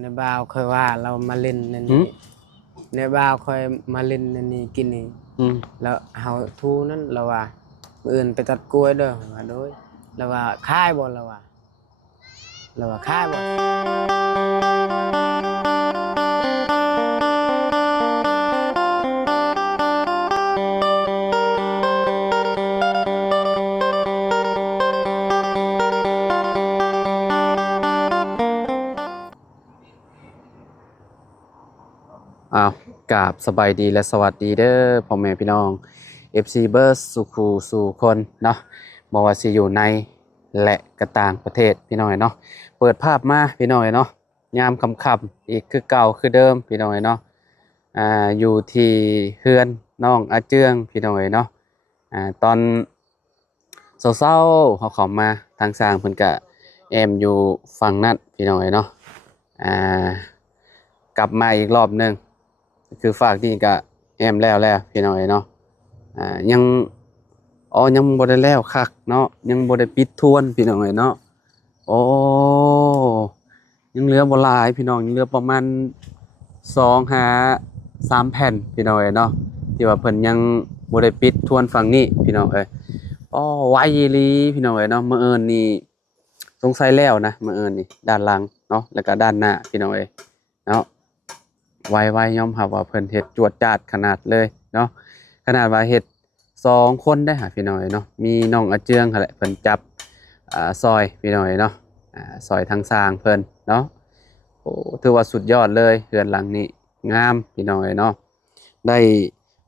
ในบ่าวเคยว่าเรามาเล่นนั่นนี่ในบ่าวเคยมาเล่นนั่นนี่กินนี่แล้วเฮาทูนั้นเราว่ามื้ออื่นไปตัดกล้วยเด้อว่าโดยเราว่าคายบ่เราว่าคายบ่อ้าวกราบสบายดีและสวัสดีเด้อพ่อแม่พี่น้อง FC เบิร์สสุขูสู่คนเนาะบ่ว่าสิอยู่ในและก็ต่างประเทศพี่น้องเนาะเปิดภาพมาพี่น้องเนาะยามค่ำๆอีกคือเก่าคือเดิมพี่น้องเนาะอยู่ที่เฮือนน้องอาเจืองพี่น้องเนาะตอนเช้าๆเขาเข้ามาทางสร้างเพิ่นก็แอมอยู่ฝั่งนั้นพี่น้องเนาะกลับมาอีกรอบนึงคือฝากนี่ก็แอมแล้วพี่น้องเนาะยังยังบ่ได้แล้วคักเนาะยังบ่ได้ปิดทวนพี่น้องเนาะโอ้ยังเหลือบ่หลายพี่น้องยังเหลือประมาณ2 5 3แผ่นพี่น้องเนาะที่ว่าเพิ่นยังบ่ได้ปิดทวนฝั่งนี้พี่น้องไวอีหลีพี่น้องเนาะมื้ออื่นนี่สงสัยแล้วนะมื้ออื่นนี่ด้านหลังเนาะแล้วก็ด้านหน้าพี่น้องเนาะไวๆยอมรับว่าเพิ่นเฮ็ดจวดจ้าดขนาดเลยเนาะขนาดว่าเฮ็ด2คนได้หาพี่น้อยเนาะมีน้องอาเจืองหั่นแหละเพิ่นจับซอยพี่น้อยเนาะซอยทางสร้างเพิ่นเนาะโอ้ถือว่าสุดยอดเลยเรือนหลังนี้งามพี่น้อยเนาะได้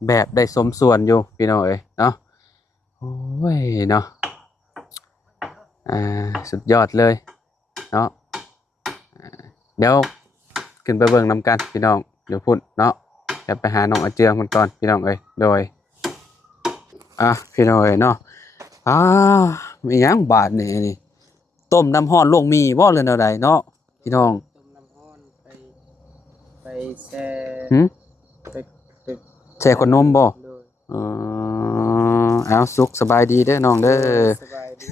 แบบได้สมส่วนอยู่พี่น้อยเนาะโอ้ยเนาะสุดยอดเลยเนาะเดี๋ยวขึ้นไปเบิ่งนำกันพี่น้องเดี๋ยวพูดเนาะเดี๋ยวไปหาน้องอาเจืองมันก่อนพี่น้องโดยพี่น้องเนาะมีหยังบาดนี่ต้มน้ำร้อนลวกมีบ่เรื่องใดเนาะพี่น้องต้มน้ำร้อนไปแช่ไปแช่ขวดนมบ่โดยเอาสุขสบายดีเด้อน้องเด้อ สบายดี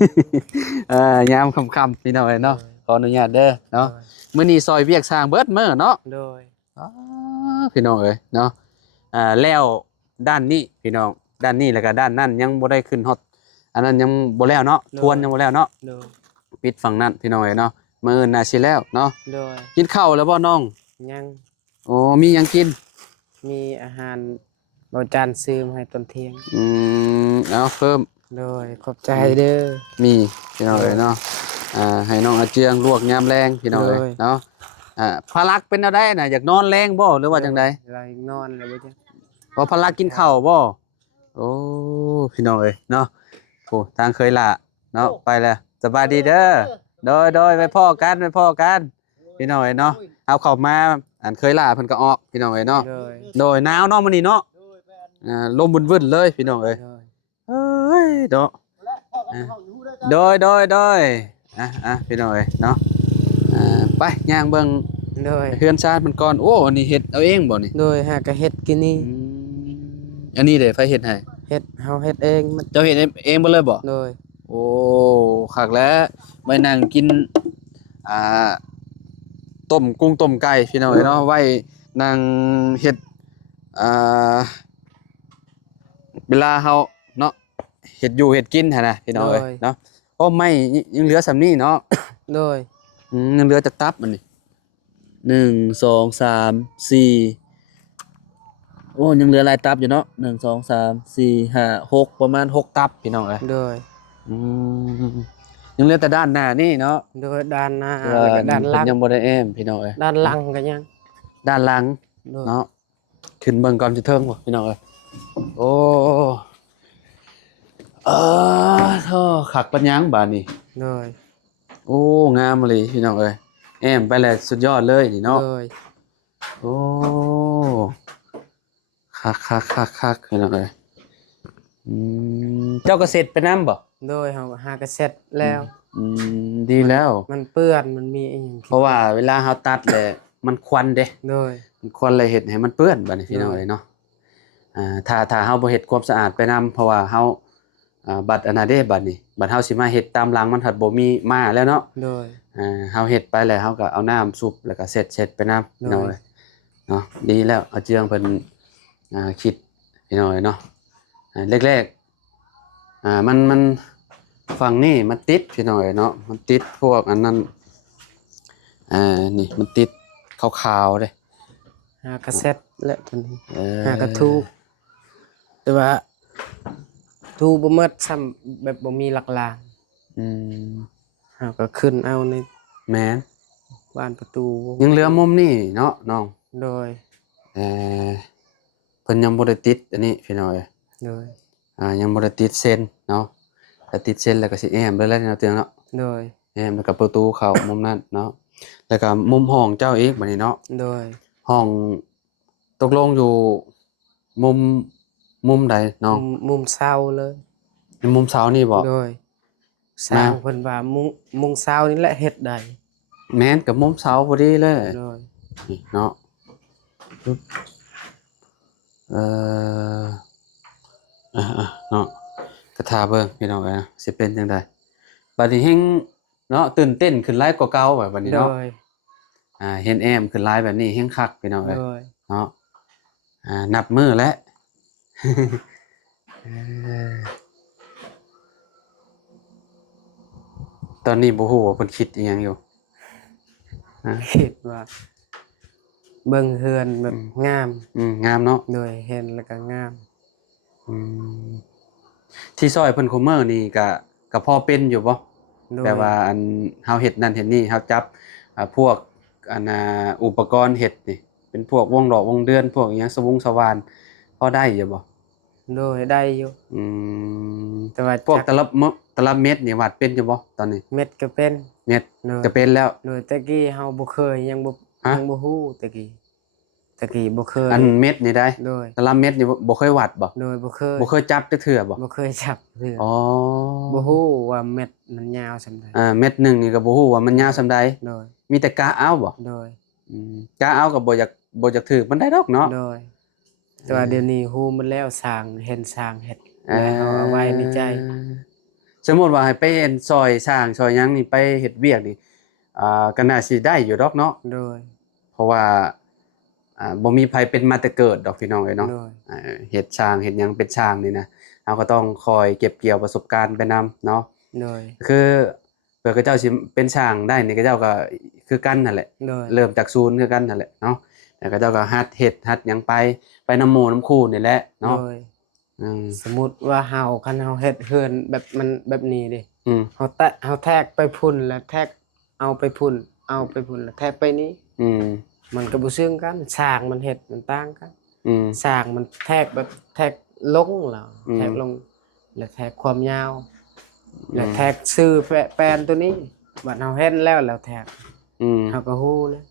ยามค่ำๆพี่น้องเนาะขออนุญาตเด้อเนาะมื้อนี้ซอยเวียกสร้างเบิดมื้อเนาะโดยพี่น้องเนาะแล้วด้านนี้พี่น้องด้านนี้แล้วก็ด้านนั้นยังบ่ได้ขึ้นฮอดอันนั้นยังบ่แล้วเนาะทวนยังบ่แล้วเนาะโดยปิดฝั่งนั้นพี่น้องเนาะมื้ออื่นน่าสิแล้วเนาะโดยกินข้าวแล้วบ่น้องยังโอ้มีหยังกินมีอาหารบ่จานซื้อมาให้ตอนเที่ยงเอาเพิ่มโดยขอบใจเด้อมีพี่น้องเนาะให้น้องอาเจียงลวกยามแรงพี่น้องเนาะพลักเป็นอะไรน่ะอยากนอนแรงบ่หรือว่าจังได๋เรานอนเลยบ่จ้ะพอพลักกินข้าวบ่โอ้พี่น้องเนาะโอ้ทางเคยละเนาะไปแล้วสบายดีเด้อโดยไปพ่อกันพี่น้องเนาะเอาเข้ามาอันเคยละเพิ่นก็ออกพี่น้องเนาะโดยหนาวเนาะมื้อนี้เนาะลมวุ่นๆเลยพี่น้องเอ้ยเนาะโดยพี่น้องเนาะไปย่างเบิ่งโดยเฮือนชาติมันก่อนโอ้อันนี้เฮ็ดเอาเองบ่นี่โดยหากะเฮ็ดกินนี่อันนี้เด้ไผเฮ็ดให้เฮ็ดเฮาเฮ็ดเองเจ้าเฮ็ดเองบ่เลยบ่โดยโอ้คักแล้วไว้นั่งกินอ่าต้มกุ้งต้มไก่พี่น้องเนาะไว้นั่งเฮ็ดเวลาเฮาเนาะเฮ็ดอยู่เฮ็ดกินหั่นน่ะพี่น้องเนาะโอ้ไม่ยังเหลือส่ำนี้เนาะโดยยังเหลือจักตับอันนี้1 2 3 4โอ้ยังเหลือหลายตับอยู่เนาะ1 2 3 4 5 6ประมาณ6ตับพี่น้องโดยยังเหลือแต่ด้านหน้านี่เนาะโดยด้านหน้าแล้วก็ด้านหลังยังบ่ได้แอมพี่น้องด้านหลังก็ยังด้านหลังเนาะขึ้นเบิ่งก่อนสิเทิงบ่พี่น้องโอ้ท่อคักปัญญังบาดนี้โดยโอ้งามเลยพี่น้องแอมไปแล้วสุดยอดเลยนี่เนาะโดยโอ้คักพี่น้องเจ้าก็เสร็จไปนำบ่โดยเฮาหากะเสร็จแล้วดีแล้วมันเปื้อนมันมีอีหยังเพราะว่าเวลาเฮาตัดแหละมันควันเด้โดยมันควันเลยเฮ็ดให้มันเปื้อนบัดนี้พี่น้องเนาะถ้าเฮาบ่เฮ็ดความสะอาดไปนำเพราะว่าเฮาบัดอนาเดบัดนี้บัดเฮาสิมาเฮ็ดตามหลังมันถัดบ่มีมาแล้วเนาะโดย เฮาเฮ็ดไปแล้วเฮาก็เอาน้ำซุปแล้วก็เสร็จไปน้ำพี่น้องเอ้ยเนาะดีแล้วเอาเจืองเพิ่นคิดพี่น้องเอ้ยเนาะแรกๆมันฝั่งนี้มันติดพี่น้องเอ้ยเนาะมันติดพวกอันนั้นนี่มันติดขาวๆเด้ หากระเซ็ตและตัวนี้หากระ อ ทูกแต่ว่าทูบ่หมดซ้ำแบบบ่มีหลักลาง อืม หาก็ขึ้นเอาใน แม่น บ้านประตู ยังเหลือมุมนี่เนาะน้อง โดย เอ่อเพิ่นยังบ่ได้ติดอันนี้พี่น้อย โดย ยังบ่ได้ติดเส้นเนาะถ้าติดเส้นแล้วก็สิแอมเบิดแล้วเนาะเตียงเนาะ โดย แอมแล้วก็ประตูเข้ามุมนั้นเนาะแล้วก็มุมห้องเจ้าอีกบัดนี้เนาะ โดย ห้องตกลงอยู่มุมใดน้อง มุมเช้าเลย มุมเสานี่บ่ โดยสร้างเพิ่นว่ามุงเช้านี่แหละเฮ็ดได้ แม่นกับมุมเสาพอดีเลย โดย นี่เนาะปึ๊บเอ่อเนาะกระทาเบิ่งพี่น้องเอ้ยนะสิเป็นจังไดบัดนี้แฮงเนาะตื่นเต้นขึ้นหลายกว่าเก่าแบบบัดนี้ โด เนาะ ย เห็นแอมขึ้นหลายแบบนี้แฮงคักพี่น้องเอ้ย โดย เนาะนับมือแล้ว ตอนนี้บ่ฮู้ว่าเพิ่นคิดอีหยังอยู่ คิดว่าเบิ่งเฮือนแบบงาม งามเนาะ โดยเห็นแล้วก็งาม อืมที่ซอยเพิ่นคุมเมอร์นี่ก็พอเป็นอยู่บ่ โดย แต่ว่าอันเฮาเฮ็ดนั่นเฮ็ดนี่เฮาจับพวกอันอุปกรณ์เฮ็ดนี่เป็นพวกวงดอกวงเดือนพวกอิหยังสว่านพอได้อยู่บ่ โดยได้อยู่ อืม แต่ว่า พวก จั ตลับเม็ดนี่วาดเป็นอยู่บ่ตอนนี้ เม็ดก็เป็น เม็ด โดย ก็เป็นแล้ว โดยตะกี้เฮาบ่เคยยังบ่ ฮะ ยังบ่ฮู้ตะกี้บ่เคย อันเม็ดนี่ได้ โดย ตลับเม็ดนี่บ่เคยวาดบ่ โดยบ่เคย บ่เคยจับจักเทื่อบ่ บ่เคยจับเทื่อ อ๋อ บ่ฮู้ว่าเม็ดมันยาวส่ำใด เม็ดหนึงนี่ก็บ่ฮู้ว่ามันยาวส่ำใด โดย มีแต่กะเอาบ่ โดย กะเอาก็บ่อยากถือมันได้ดอกเนาะ โดยแต่ว่าเดี๋ยวนี้ฮู้หมดแล้วสร้างเห็นสร้างเฮ็ดแล้วเอาไว้ในใจ สมมุติว่าให้ไปเฮ็ดซอยสร้างซอยหยังนี่ไปเฮ็ดเวียกนี่ก็น่าสิได้อยู่ดอกเนาะ โดย เพราะว่าบ่มีไผเป็นมาแต่เกิดดอกพี่น้องเอ้ยเนาะ โดย เฮ็ดสร้างเฮ็ดหยังเป็นสร้างนี่นะเราก็ต้องคอยเก็บเกี่ยวประสบการณ์ไปนํเนาะ โดย คือเผื่อเขาเจ้าสิเป็นสร้างได้นี่เขาเจ้าก็คือกันนั่นแหละ โดย เริ่มจากศูนย์คือกันนั่นแหละเนาะแล้วเขาเจ้าก็หัดเฮ็ดหัดหยังไปนำหมู่นำคู่นี่แหละเนาะ โดย อืม สมมุติว่าเฮาคันเฮาเฮ็ดเฮือนแบบมันแบบนี้ดิ อืม เฮาแทกไปพุ่นแล้วแทกเอาไปพุ่นแล้วแทกไปนี้ อืม มันก็บ่ซึ่งกันสร้างมันเฮ็ดมันต่างกัน อืม สร้างมันแทกแบบแทกลงแล้ว อืม แทกลงแล้วแทกความยาวแล้วแทกชื่อแปลนตัวนี้บัดเฮาเฮ็ดแล้วแทก อืม เฮาก็ฮู้แล้ว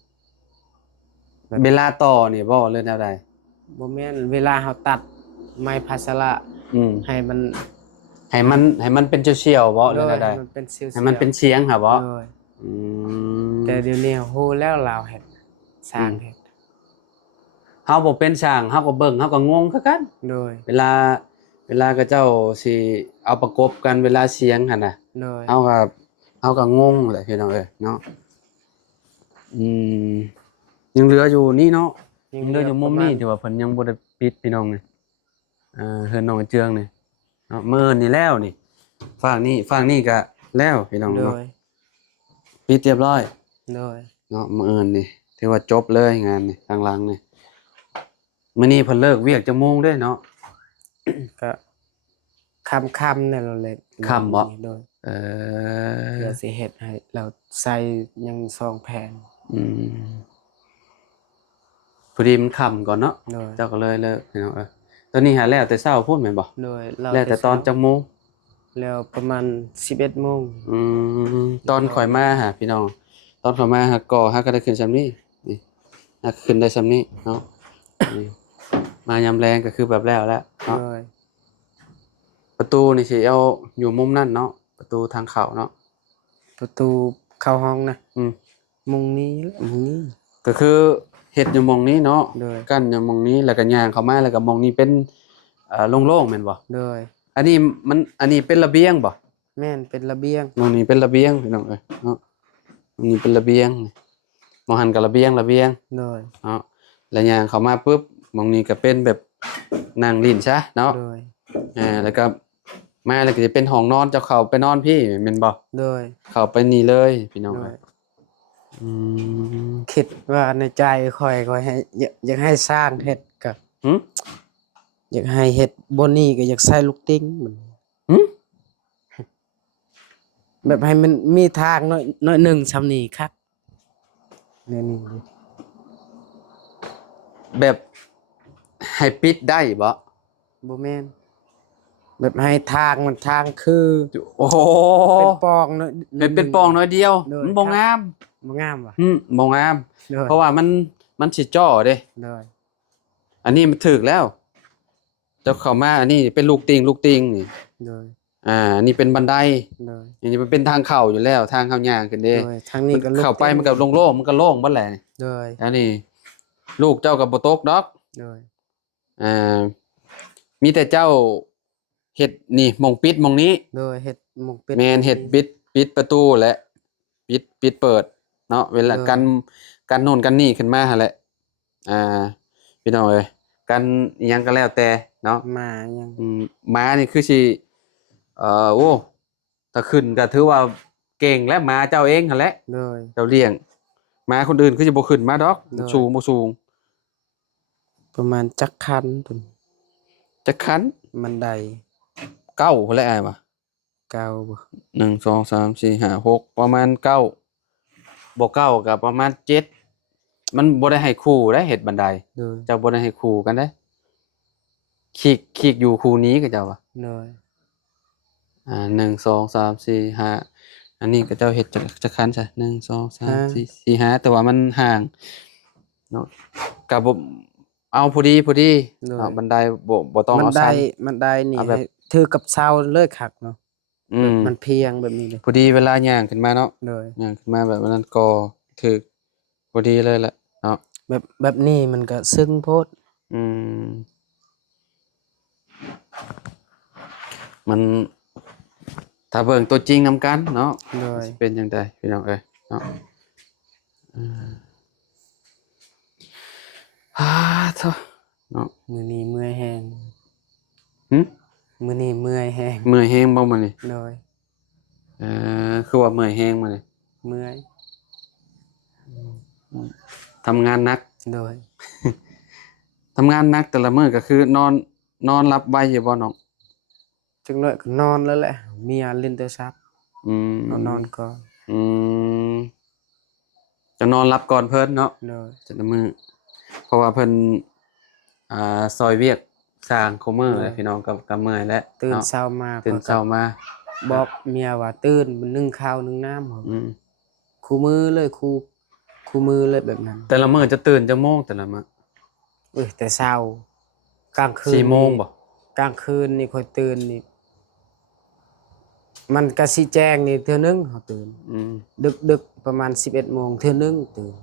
เวลาต่อนี่บ่เรื่องแนวใด บ่แม่นเวลาเฮาตัดไม้พัสระ อืม ให้มัน ให้มันเป็นเฉียวๆบ่เรื่องแนวใด ให้มันเป็นเสียวๆ ให้มันเป็นเสียงค่ะบ่ โดย อืม แต่เดี๋ยวนี้ฮู้แล้วลาวเฮ็ดสร้างเฮ็ด เฮาบ่เป็นช่างเฮาก็เบิ่งเฮาก็งงคือกัน โดย เวลาเขาเจ้าสิเอาประกบกันเวลาเสียงหั่นน่ะ โดย เฮาก็งงแหละพี่น้องเอ้ยเนาะอืมยังเหลืออยู่นี่เนาะยังเหลืออยู่มุมนี้ที่ว่าเพิ่นยังบ่ได้ปิดพี่น้องนี่เฮือนน้องเจืองนี่เนาะมื้อนี่แล้วนี่ฝั่งนี้ก็แล้วพี่น้อง โด เนาะ ย ปิดเรียบร้อย โดย เนาะมื้ออื่นนี่ถือว่าจบเลยงานนี่ทางหลังนี่มื้อนี้เพิ่นเลิกเวียกจักโมงเด้เนาะ ก็ค่ำๆเนี่ยเราเลย ค่ำบ่ โดย เออ เพื่อสิเฮ็ดให้เราใส่ยังซองแผ่น อืมพอดีมันค่ำก่อนเนาะ โดย เจ้าก็เลยเลิกพี่น้องตอนนี้หาแล้วแต่เช้าพูดแม่นบ่ โดยเรา แล้วแต่ตอนจักโมง แล้วประมาณ 11:00 น ตอนข่อยมาหาพี่น้องตอนข่อยมาหาก่อหาก็ได้ขึ้นซำนี้นี่หาขึ้นได้ซำนี้เนาะนี่มายามแรงก็คือแบบแล้วเนาะ โดย ประตูนี่สิเอาอยู่มุมนั่นเนาะประตูทางเข้าเนาะ ประตูเข้าห้องนะ อืม มุงนี้แหละมุงนี้ ก็คือเฮ็ดอยู่หม่องนี้เนาะ โดย กั้นอยู่หม่องนี้แล้วก็ย่างเข้ามาแล้วก็หม่องนี้เป็นโล่งๆแม่นบ่ โดย อันนี้เป็นระเบียงบ่ แม่นเป็นระเบียง หม่องนี้เป็นระเบียงพี่น้องเอ้ยเนาะ นี่เป็นระเบียงมองหันกับระเบียงโดย เนาะแล้วย่างเข้ามาปุ๊บมองนี้ก็เป็นแบบนั่งลิ้นซะเนาะ โดย แล้วก็มาแล้วก็จะเป็นห้องนอนเจ้าเข้าไปนอนพี่แม่นบ่ โดย เข้าไปนี่เลยพี่น้อง โดย อืม คิดว่าในใจค่อยให้อยากให้สร้างเฮ็ดก็ หึ อยากให้เฮ็ดบ่นี่ก็อยากใส่ลูกติ้งมัน หึ แบบให้มันมีทางน้อยหนึงซำนี้ครับเนี่ยนี่ แบบให้ปิดได้บ่ บ่แม่นแบบให้ทางมันทางคือ โอ้โห เป็นปองน้อย เป็นปองน้อยเดียว โดย มันบ่งาม บ่งามว่ะ บ่งาม โดย เพราะว่ามันสิจ่อเด้ โดย อันนี้มันถึกแล้ว เจ้าเข้ามาอันนี้เป็นลูกติงนี่ โดย อันนี้เป็นบันได โดย อันนี้มันเป็นทางเข้าอยู่แล้วทางเข้าย่างขึ้นเด้ โดยทางนี้ก็ลูก เข้าไปมันก็โล่งๆมันก็โล่งเบิดแหละ โดย อันนี้ลูกเจ้าก็บ่ตกดอก โดย มีแต่เจ้าเฮ็ดนี่หม่องปิดหม่องนี้ โดยเฮ็ดหมกเป็ด แม่นเฮ็ดปิดประตูและปิดเปิดเนาะเวลากันโน่นกันนี่ขึ้นมาหั่นแหละพี่น้องเอ้ยกันอิหยังก็แล้วแต่เนาะ มายัง ม้านี่คือสิโอ้ถ้าขึ้นก็ถือว่าเก่งและม้าเจ้าเองหั่นแหละ โดย เจ้าเลี้ยงม้าคนอื่นคือสิบ่ขึ้นมาดอก โดย บ่สูง ประมาณจักคันพุ่น จักคัน บันได 9พุ่นแหละอ้ายว่า เก่าบ่ 1 2 3 4 5 6ประมาณ9บ่9ก็ประมาณ7มันบ่ได้ให้คู่ได้เฮ็ดบันได โดย เจ้าบ่ได้ให้คู่กันเด้ขีกอยู่คู่นี้ก็เจ้าว่า โดย 1 2 3 4 5อันนี้ก็เจ้าเฮ็ดจักคันซะ1 2 3 4 4 5แต่ว่ามันห่างเนาะก็บ่เอาพอดีเนาะบันไดบ่ต้อง มัน เอา ได้ สั้น มันได้นี่ เอาแบบ ให้ถือกับเสาเลยคักเนาะ อืม มันเพียงแบบนี้เลย พอดีเวลาย่างขึ้นมาเนาะ โดย ย่างขึ้นมาแบบนั้นก็ถึกพอดีเลยแหละเนาะ แบบนี้มันก็ซึ้งโพด อืมมันถ้าเบิ่งตัวจริงนำกันเนาะ โดย สิเป็นจังไดพี่น้องเอ้ยเนาะโธ่เนาะ มื้อนี้เมื่อยแฮง หึ มื้อนี้เมื่อยแฮง เมื่อยแฮงบ่มื้อนี้ โดย คือว่าเมื่อยแฮงมื้อนี้ เมื่อย ทำงานหนัก โดย ทำงานหนักแต่ละมื้อก็คือนอนหลับไวอยู่บ่น้อง จังเลยก็นอนแล้วแหละเมียเล่นโทรศัพท์ อืม เอานอนก่อน อืมจะนอนหลับก่อนเพิ่นเนาะ โดย แต่ละมื้อเพราะว่าเพิ่นซอยเวียกสร้างคุมื้อเลยพี่น้องก็เมื่อยแล้ว ตื่น เนาะ เช้ามา ตื่นเช้ามา บอกเมียว่าตื่นมันนึ่งข้าวนึ่งน้ำครับ อืม คู่มือเลยคู่มือเลยแบบนั้น แต่ละมื้อจะตื่นจักโมงแต่ละมื้อ เอ้ยแต่เช้ากลางคืน 4โมงบ่ กลางคืนนี่ค่อยตื่นนี่มันก็สิแจ้งนี่เทื่อนึงเฮาตื่น อืม ดึกประมาณ 11 โมงเทื่อนึงตื่น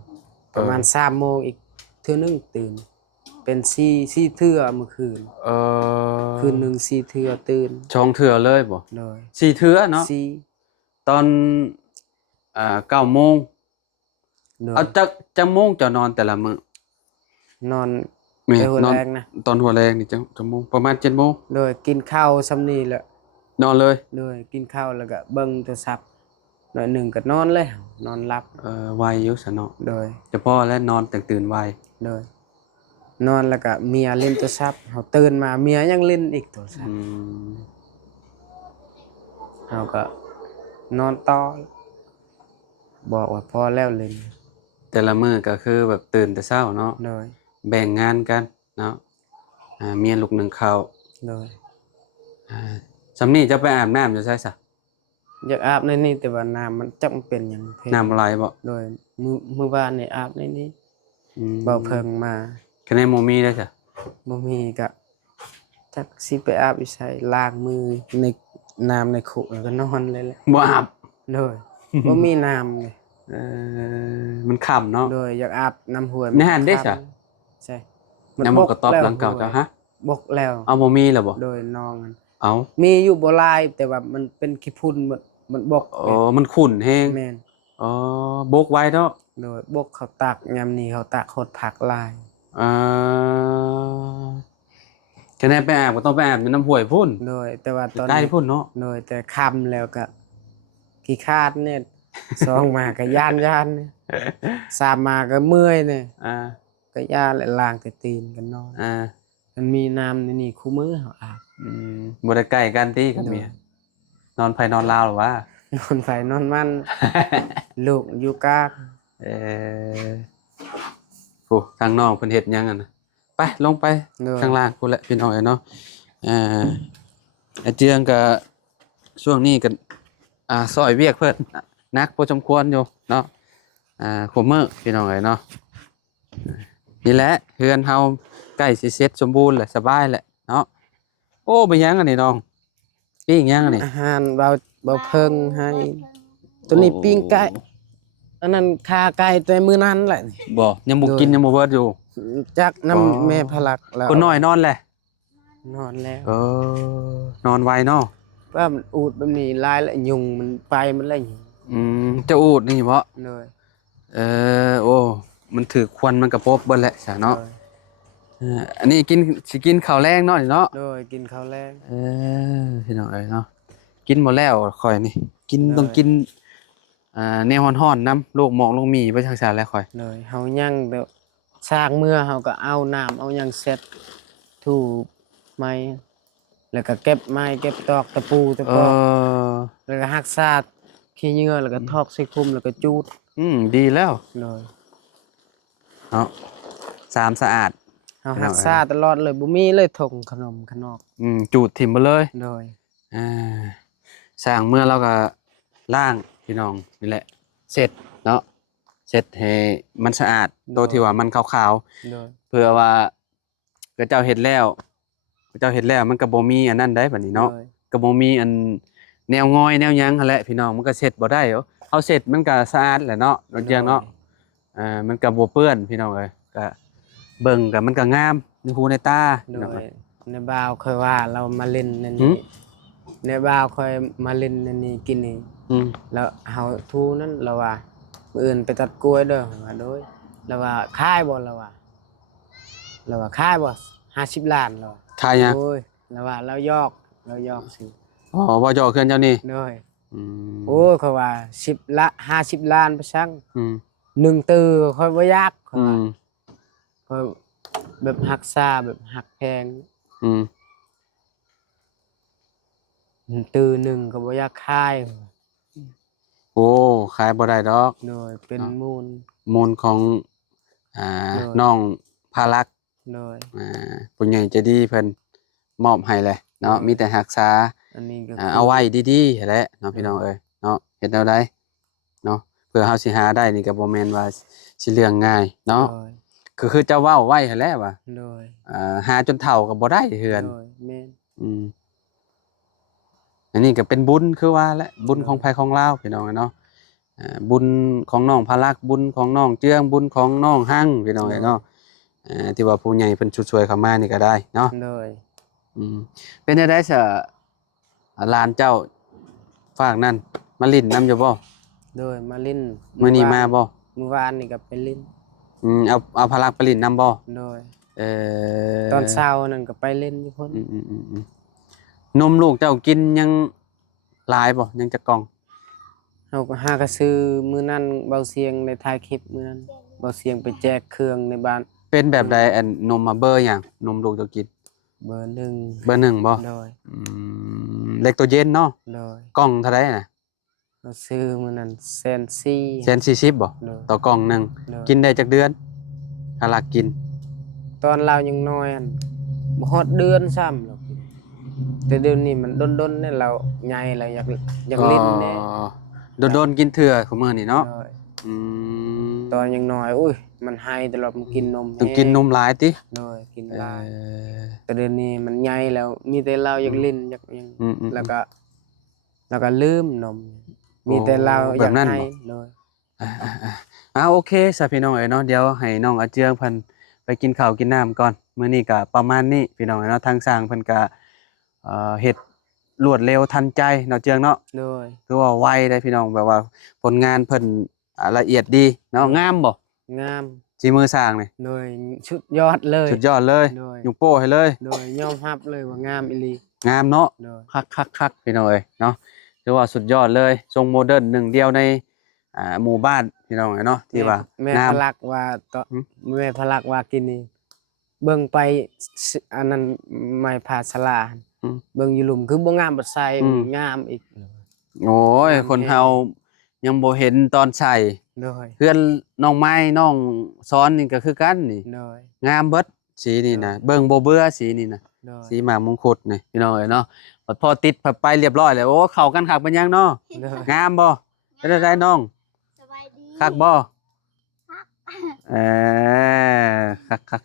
ประมาณ 3 โมงอีกเทื่อนึงตื่น เป็น4เทื่อเมื่อคืน คืนหนึง4เทื่อตื่น ช่องเทื่อเลยบ่ โดย 4เทื่อเนาะ 4 ตอน9โมง โดย เอาจักโมงเจ้านอนแต่ละมื้อน อน แม่ แต่หัวน อน แรงนะ ตอนหัวแรงนี่จักโมงประมาณ7โมง โดยกินข้าวซำนี้แหละ นอนเลย โดยกินข้าวแล้วก็เบิ่งโทรศัพท์หน่อยหนึงก็นอนแล้วนอนหลับ ไวอยู่ซะเนาะ โดย เฉพาะและนอนตื่นไว โดยนอนแล้วก็เมียเล่นโทรศัพท์เฮาตื่นมาเมียยังเล่นอีกโทรศัพ อื ท์ ม เฮาก็นอนต่อบอกว่าพอแล้วเล่น แต่ละมื้อก็คือแบบตื่นแต่เช้าเนาะ โดย แบ่งงานกันเนาะเมียลูกหนึ่งข้าว โดย สำนี้จะไปอาบน้ำอยู่ไสซะ อยากอาบในนี้แต่ว่าน้ำมันจักมันเป็นหยังเพิ่น น้ำไหลบ่ โดยมื้อวานนี่อาบในนี้ อืม เบาเพิ่งมา คะแนนบ่มีเด้อจ้ะ บ่มีก็จักสิไปอาบอีไสล้างมือในน้ำในคุแล้วก็นอนเลยแหละ บ่อาบ โดย บ่มีน้ำเลย มันค่ำเนาะ โดยอยากอาบน้ำห้วย ในหันได้จ้ะ ใช่ น้ำมันก็ตอบหลังเก่าจ้ะฮะ บกแล้ว เอาบ่มีแล้วบ่ โดยน้องมัน เอา มีอยู่บ่หลายแต่ว่ามันเป็นขี้พุ่นมันบก อ๋อมันขุ่นแฮง แม่น อ๋อบกไว้เนาะ โดยบกเขาตักยามนี้เขาตักโคตรผักหลาย อ่าคะแนนไปอาบก็ต้องไปอาบในน้ำห้วยพุ่น โดยแต่ว่าตอน ใกล้ นี้ พุ่นเนาะ โดยแต่ค่ำแล้วก็ขี้คร้านเนี่ยสองมาก็ย่านเนี่ยสามมาก็เมื่อยเนี่ย อ่า ก็ย่านและล้างแต่ตีนกันนอน อ่า มันมีน้ำในนี่คู่มือเขาอาบ บ่ได้ใกล้กันติกับเมียนอนไผนอนลาวหรือว่า นอนไฟนอนมัน ลูกอยู่กลาง เออโอ้ทางน้องเพิ่นเฮ็ดหยังอะนะไปลงไป โดย ข้างล่างพุ่นแหละพี่น้องเอ้ยเนาะไอ้เจืองก็ช่วงนี้ก็ซอยเวียกเพิ่นหนักพอสมควรอยู่เนาะคุมมื้อพี่น้องเอ้ยเนาะนี่แหละเฮือนเฮาใกล้สิเสร็จสมบูรณ์แหละสบายแหละเนาะโอ้เป็นหยังอันนี้น้องปิ้งหยังอันนี้ อาหารเบาเพิ่งให้ตัวนี้ปิ้งไก่อันนั้นคาไก่แต่มื้อนั้นแหละนี่ บ่ยังบ่กินยังบ่เบิดอยู่ จัก อ๋อ น้ำแม่พลักแล้ว คนน้อยนอนแหละ นอนแล้ว นอนไวเนาะ ว่ามันอูดแบบนี้ลายและยุงมันไปมันละยุง เจ้าอูดนี่บ่ เลย โอ้มันถือควันมันกระปบเบิดแหละซะเนาะอันนี้สิกินข้าวแรงเนาะนี่เนาะ โดยกินข้าวแรง พี่น้องเอ้ยเนาะกินหมดแล้วข่อยนี่กิน เลย ต้องกินแนวร้อนๆน้ำโรคหมอกโรคหมีไปทางสารแล้วข่อย เลยเฮายังเดี๋ยวสร้างเมื่อเฮาก็เอาน้ำเอาหยังเสร็จถูไม้แล้วก็เก็บไม้เก็บตอกตะปูตะปอกแล้วก็หักซาดขี้เหงื่อแล้วก็ทอกใส่คุมแล้วก็จูด ดีแล้ว เลย เนาะสามสะอาด เฮาหักซาดตลอดเลยบ่มีเลยถงขนมขนอก จูดถิ่มไปเลย โดย สร้างเมื่อเราก็ล่างพี่น้องนี่แหละเสร็จเนาะเสร็จให้มันสะอาดตัวที่ว่ามันขาว โดย ๆเพื่อว่าเจ้าเฮ็ดแล้วมันก็บ่มีอันนั้นได้บัดนี้เนาะ โดย ก็บ่มีอันแนวงอยแนวหยังหั่นแหละพี่น้องมันก็เสร็จบ่ได้เฮาเสร็จมันก็สะอาดแหละเนาะรถยางเนาะมันก็บ่เปื้อนพี่น้องเอ้ยก็เบิ่งก็มันก็งามในหูในตา โด พี่น้อง ย เอ้ย ในบ่าวเคยว่าเรามาเล่นนั่น หื นี่ ม ในบ่าวเคยมาเล่นนั่นนี่กินนี่ อืม แล้วเฮาทูนั้นเราว่ามื้ออื่นไปตัดกล้วยเด้อว่าโดยเราว่าขายบ่เราว่าขายบ่50 ล้านเราว่า ทายหยัง โอ้ยเราว่าเรายอกสิ อ๋อบ่จ่อเคลื่อนเจ้านี่ โดย อืม โอ้ยเขาว่า10ละ50 ล้านไปซัง อืม 1ตื้อค่อยบ่อยากเขา อื ว่าม ค่อยแบบหักษาแบบหักแพง อืม ตื้อหนึงก็บ่อยากขาย โอ้ขายบ่ได้ดอก โดยเป็นมูล มูลของอ่า โดย น้องภารักษ์ โดย ผู้ใหญ่ใจดีเพิ่นมอบให้เลยเนาะมีแต่รักษา อันนี้ก็ เอาไว้ดีๆแหละเนาะพี่น้องเอ้ยเนาะเฮ็ดแนวใดเนาะเพื่อเฮาสิหาได้นี่ก็บ่แม่นว่าสิเรื่องง่ายเนาะ โดย คือเจ้าเว้าไว้หั่นแหละว่า โดย หาจนเฒ่าก็บ่ได้เฮือน โดยแม่น อืมอันนี้ก็เป็นบุญคือว่าแหละบุญของไผของลาวพี่น้องเนาะบุญของน้องภารักษ์บุญของน้องเจืองบุญของน้องหั่งพี่น้องเนาะที่ว่าผู้ใหญ่เพิ่นช่วยๆเข้ามานี่ก็ได้เนาะ โดย เป็นจังได๋ซะหลานเจ้าฝากนั่นมาลิ้นนำอยู่บ่ โดยมาเล่น มื้อนี้มาบ่ เมื่อวานนี่ก็ไปเล่น เอาภารักษ์ไปลิ้นนำบ่ โดย เออ ตอนเช้านั่นก็ไปเล่นอยู่พุ่น นมลูกเจ้ากินยังหลายบ่ยังจะกล่อง เฮาก็หากระซื้อมื้อนั้นเบาเสียงในถ่ายคลิปมื้อนั้นเบาเสียงไปแจกเครื่องในบ้าน เป็นแบบใดอันนมมาเบอร์หยังนมลูกเจ้ากิน เบอร์หนึ่ง เบอร์หนึ่งบ่ โดย เล็กตัวเย็นเนาะ โดย กล่องเท่าไหร่น่ะ เราซื้อมื้อนั้น140 140บ่ โดย ต่อกล่องหนึง โดย กินได้จักเดือนถ้าลักกิน ตอนเรายังน้อยหั่นบ่ฮอดเดือนซ้ำหรอกแต่เดี๋ยวนี้มันดนๆเนี่ยเราใหญ่แล้วอยากลิ้นแน่ โดนๆกินเถื่อของมื้อนี่เนาะ โดย อืม ตอนยังน้อยอุ้ยมันให้ตลอดมันกินนม ต้องกินนมหลายติ โดยกิน เอ หลาย อ แต่เดี๋ยวนี้มันใหญ่แล้วมีแต่เราอยากลิ้นอยากหยัง อืม แล้วก็ลืมนม มีแต่เราอ แบ ยาก บนั้น ให้ บ่ โดย โอเคซะพี่น้องเอ้ยเนาะเดี๋ยวให้น้องอาเจืองเพิ่นไปกินข้าวกินน้ำก่อนมื้อนี้ก็ประมาณนี้พี่น้องเอ้ยเนาะทางสร้างเพิ่นก็เฮ็ด รวดเร็วทันใจเนาะเจืองเนาะ โดย คือว่าไวได้พี่น้องแบบว่าผลงานเพิ่นละเอียดดีเนาะงามบ่ งาม ฝีมือสร้างนี่ โดยชุดยอดเลย สุดยอดเลย โดย ยกโป้ให้เลย โดยยอมรับเลยว่างามอีหลี งามเนาะ โดย คักพี่น้องเอ้ยเนาะถือว่าสุดยอดเลยทรงโมเดิร์นหนึ่งเดียวในหมู่บ้านพี่น้องเอ้ยเนาะที่ว่า แม่ งาม พลักว่าต่อ หืม แม่พลักว่ากินนี่เบิ่งไปอันนั้นไม้ผาสลา อืม เบิ่งอยู่หลุมคือบ่งามบ่ใส่ อืม งามอีก โอ้ย งาม คน แฮง เฮายังบ่เห็นตอนใส่ โดย เพื่อนน้องไม้น้องซ้อนนี่ก็คือกันนี่ โดย งามเบิดสีนี่นะเบิ่งบ่เบื่อสีนี่นะ โดย สีหมากมงคุดนี่พี่น้องเอ้ยเนาะพอติดไปเรียบร้อยแล้วโอ้เข้ากันคักเป็นยังเนาะ โดย งามบ่เป็นได้น้อง สบายดี คักบ่เอ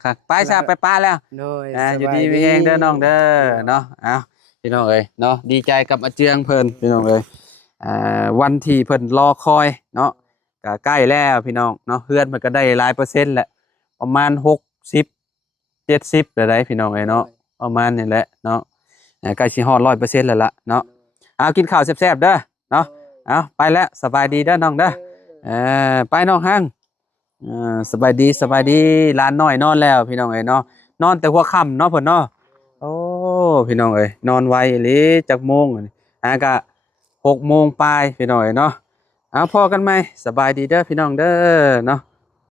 คักไปซะไปป้าแล้ว โดย อยู่ สบา ดีมีแฮงเด้อน้องเด้อเนาะเอาพี่น้องเอ้ยเนาะดีใจกับอาเจืองเพิ่นพี่น้องเอ้ยวันที่เพิ่นรอคอยเนาะก็ใกล้แล้วพี่น้องเนาะเฮือนมันก็ได้หลายเปอร์เซ็นต์แหละประมาณ60 70ได้พี่น้องเอ้ยเนาะประมาณนี้แหละเนาะใกล้สิฮอด100%แล้วล่ะเนาะเอากินข้าวแซ่บๆเด้อเนาะเอาไปแล้วสบายดีเด้อน้องเด้อไปน้องห้างสบายดีหลานน้อยนอนแล้วพี่น้องเอ้ยเนาะนอนแต่หัวค่ำเนาะเพิ่นเนาะโอ้พี่น้องเอ้ยนอนไวอีหลีจักโมงก็6 โมงปลายพี่น้องเอ้ยเนาะเอาพอกันไหมสบายดีเด้อพี่น้องเด้อเนาะ